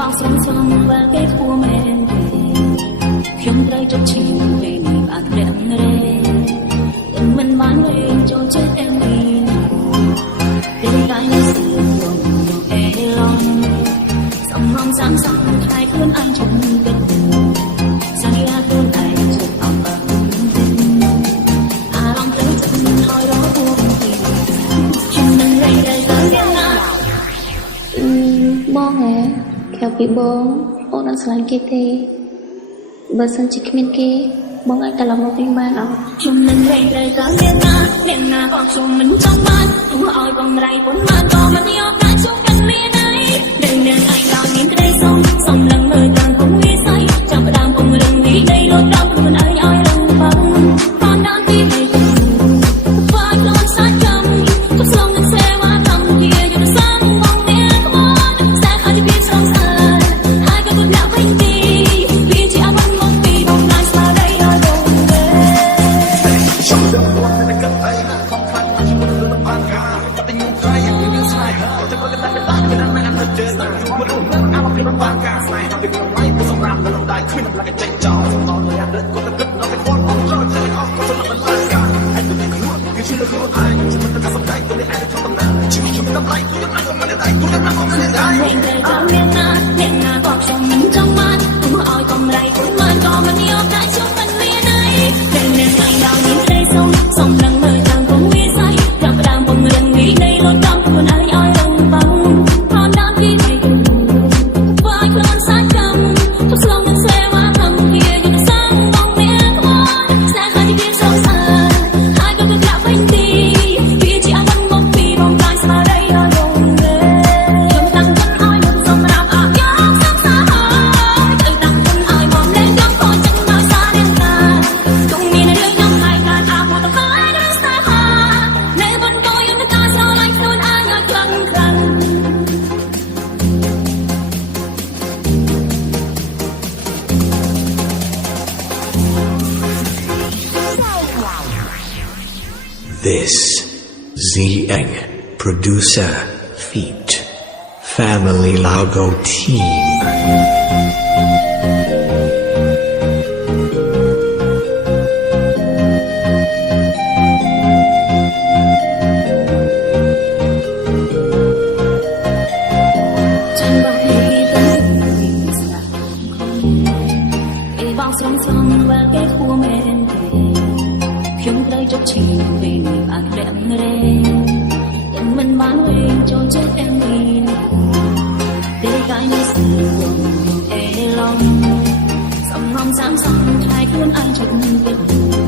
bao sóng sóng và cái thua men khiêm trai cho chiều về niềm an đẹp nề tình mình mang lên cho chết em đi đến cái sự buồn e lòng sóng lòng sáng sáng hai thương anh trong tình sang kia thương anh chợt ảo lòng tới chân hỏi đó buồn gì chuyện mình đây đây giờ nghe ngã បងហ៎ក្រៅពីបងអូនអត់ស្រឡាញ់គេទេបើសិនជាគ្មានគេបងអាចត្រឡប់មកវិញបានអត់ ខ្ញុំនឹងរែងត្រូវតាមអ្នកណាក៏ខ្ញុំមិនចង់បានទោះឲ្យបងរៃប៉ុន្មានក៏មិនយកការជួបกันមានហើយដឹងនឹងឯងដល់មានក្តីសុំនឹងមើលតាមគុំវិស័យចាប់ផ្ដើមពង្រឹងពីដីលោកដល់ខ្លួនឯងឲ្យរឹងបងបានដល់ទីនេះฟ้าโดนសាច់ចាំទុកស្លងនឹងសេវាកម្មជាយន្តសាស្ត្របងអ្នកក្បត់តែអាចពីស្រងសាហើយក៏ដាក់វិញទីពីជាអវត្តមកពីបងឡាយស្មារតីឲ្យបងខ្ញុំដឹងបងតែកន្លែងខំខ្លាំងខ្ញុំមិនដឹងបានការតែខ្ញុំខ្លាចខ្ញុំមានស្នេហ៍តែគាត់តែតាមិនដឹងណាស់ជឿតែមករួមអាមកខ្ញុំបានការស្នេហ៍ពីខ្ញុំមិនទៅសម្រាប់ដល់ដៃគ្មានម្ល៉េះចេញចោលសំណល់យ៉ាងដឹកគាត់ទៅដល់តែគាត់អត់ចូលតែអស់គាត់ទៅមិនបានការហើយទៅខ្លួនគឺជឿខ្លួនឯងខ្ញុំមិនទៅសម្ដែងទៅឯងទៅដំណើរជឿខ្ញុំតម្លៃខ្លួនឯងមិនได้ខ្លួនឯងមិនได้តាមអ្នកណាក៏ខ្ញុំមិនចង់បានទោះឲ្យកំរៃប៉ុន្មានក៏មិនយកតែជួបមិនមានហើយតែអ្នកឯងដល់មានក្តីសុំនឹងមើលតាមគុំវិស័យចាប់ផ្ដើមពង្រឹងពីដីលោកដល់ខ្លួនឯងឲ្យរឹងបងផងដល់ទីនេះវាយខ្លួនសាច់កម្មទុកស្លងនឹងសេវាកម្មជាយន្តសាស្ត្របងអ្នកក្បត់ស្នេហ៍ជាវាស្រងសាហើយក៏ក្រាក់វិញទីវាជាអវត្តមកពីបងឡាយស្មារតីឲ្យបងខ្ញុំតាំងចិត្តឲ្យមិនសម្រាប់អត់យកសាប់សាហើយទៅតាំងចិត្តឲ្យបងលែងយកខូចចិត្តដល់សាររៀងណាទុំមានរឿងខ្ញុំហើយការថាមកទៅឲ្យដល់ស្នេហានៅបន្តយន្តការស្រឡាញ់ខ្លួនឯងឲ្យខ្លាំងខ្លាំង This ZN producer feat Family Logo Team. bao sóng sóng và cái thua men khiêm trai cho chiều về niềm an đẹp nề tình mình mang lên cho chết em đi để cái sự buồn e lòng sóng lòng sáng sáng haiខ្លួនanh chợt tình